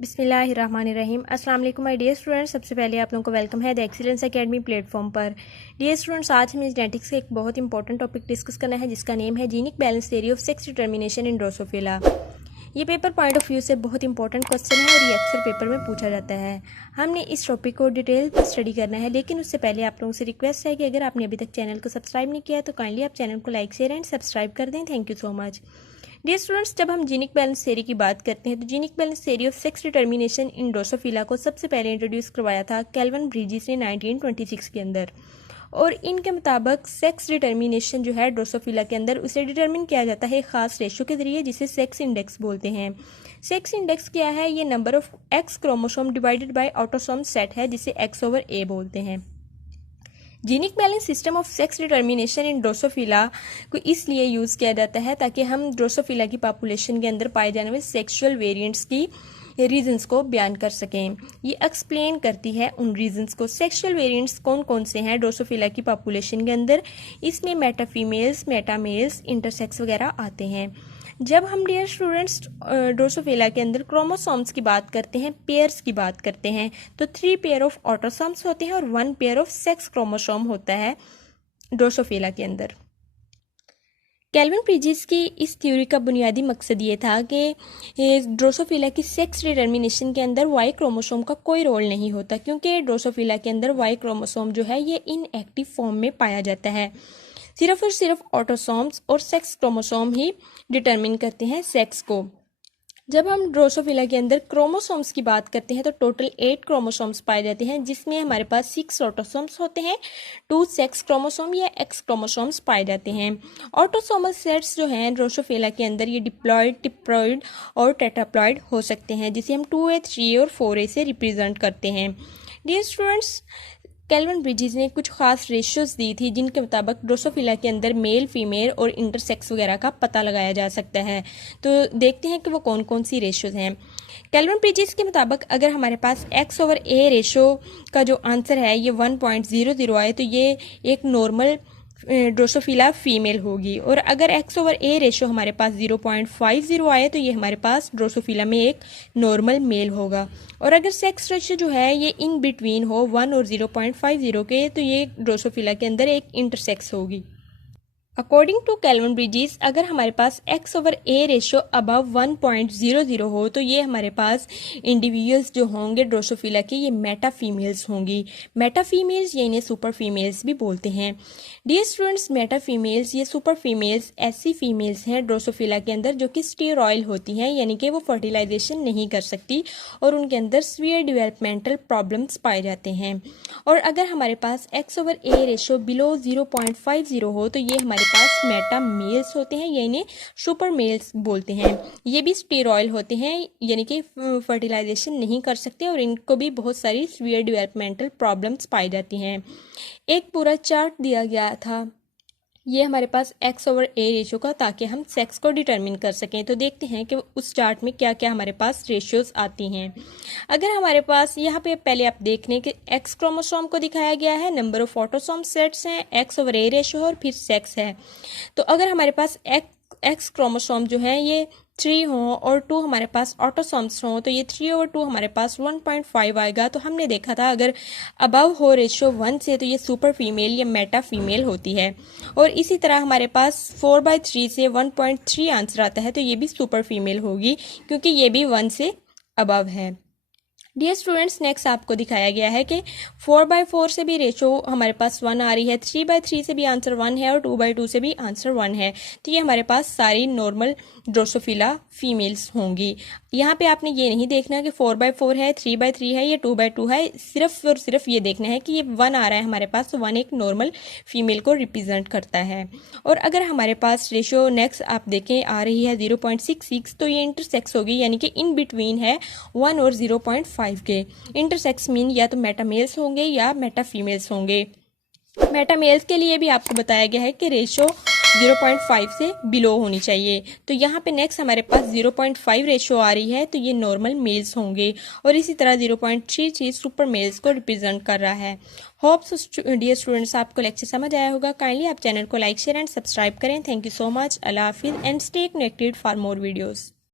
बिस्मिल्लाहिर्रहमानिर्रहीम। अस्सलाम वालेकुम माय डियर स्टूडेंट्स। सबसे पहले आप लोगों को वेलकम है द एक्सीलेंस एकेडमी प्लेटफॉर्म पर। डियर स्टूडेंट्स, आज हमें जेनेटिक्स का एक बहुत इंपॉर्टेंट टॉपिक डिस्कस करना है जिसका नेम है genic balance theory of sex determination in Drosophila. ये पेपर पॉइंट ऑफ व्यू से बहुत इंपॉर्टेंट क्वेश्चन है और ये अक्सर पेपर में पूछा जाता है। हमने इस टॉपिक को डिटेल पर स्टडी करना है, लेकिन उससे पहले आप लोगों से रिक्वेस्ट है कि अगर आपने अभी तक चैनल को सब्सक्राइब नहीं किया तो काइंडली आप चैनल को लाइक शेयर एंड सब्सक्राइब कर दें। Thank you so much. Dear students, जब हम जीनिक बैलेंस थ्योरी की बात करते हैं तो genic balance theory of sex determination in Drosophila को सबसे पहले इंट्रोड्यूस करवाया था केल्विन ब्रिजिस ने 1926 के अंदर। और इनके मुताबिक सेक्स डिटर्मिनेशन जो है ड्रोसोफिला के अंदर उसे डिटर्मिन किया जाता है खास रेशो के जरिए जिसे सेक्स इंडेक्स बोलते हैं। सेक्स इंडेक्स क्या है? ये number of x chromosome divided by autosome set है जिसे x/a बोलते हैं। Genic balance system of sex determination in Drosophila को इसलिए यूज़ किया जाता है ताकि हम ड्रोसोफिला की पॉपुलेशन के अंदर पाए जाने वाले सेक्सुअल वेरिएंट्स की रीजंस को बयान कर सकें। ये एक्सप्लेन करती है उन रीजंस को। सेक्सुअल वेरिएंट्स कौन कौन से हैं ड्रोसोफिला की पॉपुलेशन के अंदर? इसमें meta females, meta males, intersex वगैरह आते हैं। जब हम डियर स्टूडेंट्स ड्रोसोफिला के अंदर क्रोमोसोम्स की बात करते हैं, पेयर्स की बात करते हैं, तो 3 पेयर ऑफ ऑटोसोम्स होते हैं और 1 पेयर ऑफ सेक्स क्रोमोसोम होता है ड्रोसोफिला के अंदर। केल्विन ब्रिजिस की इस थ्योरी का बुनियादी मकसद ये था कि ड्रोसोफिला की सेक्स डिटर्मिनेशन के अंदर वाई क्रोमोसोम का कोई रोल नहीं होता, क्योंकि ड्रोसोफिला के अंदर वाई क्रोमोसोम जो है ये इनएक्टिव फॉर्म में पाया जाता है। सिर्फ और सिर्फ ऑटोसोम्स और सेक्स क्रोमोसोम ही डिटरमिन करते हैं सेक्स को। जब हम ड्रोसोफिला के अंदर क्रोमोसोम्स की बात करते हैं तो टोटल 8 क्रोमोसोम्स पाए जाते हैं, जिसमें हमारे पास 6 ऑटोसोम्स होते हैं, 2 सेक्स क्रोमोसोम या एक्स क्रोमोसोम्स पाए जाते हैं। ऑटोसोमल सेट्स जो हैं ड्रोसोफिला के अंदर ये डिप्लॉयड, टिप्लॉयड और टेट्राप्लॉयड हो सकते हैं, जिसे हम 2a, 3a और 4a से रिप्रेजेंट करते हैं। डियर स्टूडेंट्स, केल्विन ब्रिजिस ने कुछ खास रेशियोज दी थी जिनके मुताबिक ड्रोसोफिला के अंदर मेल, फीमेल और इंटरसेक्स वगैरह का पता लगाया जा सकता है। तो देखते हैं कि वो कौन कौन सी रेशियोज हैं। केल्विन ब्रिजिस के मुताबिक अगर हमारे पास x/a रेशो का जो आंसर है ये 1.00 आए तो ये एक नॉर्मल ड्रोसोफिला फीमेल होगी, और अगर x/a रेशो हमारे पास 0.50 आए तो ये हमारे पास ड्रोसोफिला में एक नॉर्मल मेल होगा। और अगर सेक्स रेशो जो है ये इन बिटवीन हो 1 और 0.50 के तो ये ड्रोसोफिला के अंदर एक इंटरसेक्स होगी। अकॉर्डिंग टू केल्विन ब्रिजिस, अगर हमारे पास x/a रेशो अबव 1.00 हो तो ये हमारे पास इंडिविजुअल्स जो होंगे ड्रोसोफिला के ये मेटा फीमेल्स होंगी। मेटा फीमेल्स या इन्हें सुपर फीमेल्स भी बोलते हैं। डियर स्टूडेंट्स, मेटा फीमेल्स ये सुपर फीमेल्स ऐसी फीमेल्स हैं ड्रोसोफिला के अंदर जो कि स्टेरॉयल होती हैं, यानी कि वो फर्टिलाइजेशन नहीं कर सकती और उनके अंदर सीवियर डेवलपमेंटल प्रॉब्लम्स पाए जाते हैं। और अगर हमारे पास x/a रेशो बिलो 0.50 हो तो ये हमारे पास मेटा मेल्स होते हैं, या इन्हें सुपर मेल्स बोलते हैं। ये भी स्टेरॉयल होते हैं, यानी कि फर्टिलाइजेशन नहीं कर सकते और इनको भी बहुत सारी सीवियर डेवलपमेंटल प्रॉब्लम्स पाई जाती हैं। एक पूरा चार्ट दिया गया था ये हमारे पास x/a रेशियो का, ताकि हम सेक्स को डिटरमिन कर सकें। तो देखते हैं कि उस चार्ट में क्या क्या हमारे पास रेशियोज आती हैं। अगर हमारे पास यहाँ पे पहले आप देख लें कि एक्स क्रोमोसोम को दिखाया गया है, नंबर ऑफ ऑटोसोम सेट्स हैं, x/a रेशियो और फिर सेक्स है। तो अगर हमारे पास एक्स क्रोमोसोम जो है ये 3 हों और 2 हमारे पास ऑटोसोम्स हों तो ये 3/2 हमारे पास 1.5 आएगा। तो हमने देखा था अगर अबव हो रेशियो 1 से तो ये सुपर फीमेल या मेटा फीमेल होती है, और इसी तरह हमारे पास 4/3 से 1.3 आंसर आता है तो ये भी सुपर फीमेल होगी, क्योंकि ये भी 1 से अबव है। डियर स्टूडेंट्स, नेक्स्ट आपको दिखाया गया है कि 4/4 से भी रेशो हमारे पास 1 आ रही है, 3/3 से भी आंसर 1 है और 2/2 से भी आंसर 1 है। तो ये हमारे पास सारी नॉर्मल ड्रोसोफिला फीमेल्स होंगी। यहाँ पे आपने ये नहीं देखना कि 4/4 है, 3/3 है या 2/2 है, सिर्फ और सिर्फ ये देखना है कि ये 1 आ रहा है हमारे पास, तो 1 एक नॉर्मल फीमेल को रिप्रेजेंट करता है। और अगर हमारे पास रेशियो नेक्स्ट आप देखें आ रही है 0.66 तो ये इंटरसेक्स होगी, यानी कि इन बिटवीन है 1 और 0.5 के। इंटरसेक्स मीन या तो मेटा मेल्स होंगे या मेटा फीमेल्स होंगे। मेटा मेल्स के लिए भी आपको बताया गया है कि रेशो 0.5 से बिलो होनी चाहिए। तो यहाँ पे नेक्स्ट हमारे पास 0.5 रेशो आ रही है तो ये नॉर्मल मेल्स होंगे, और इसी तरह 0.33 सुपर मेल्स को रिप्रेजेंट कर रहा है। होप्स डियर स्टूडेंट्स आपको लेक्चर समझ आया होगा। काइंडली आप चैनल को लाइक शेयर एंड सब्सक्राइब करें। Thank you so much. अल्लाह हाफिज़ and stay connected for more videos.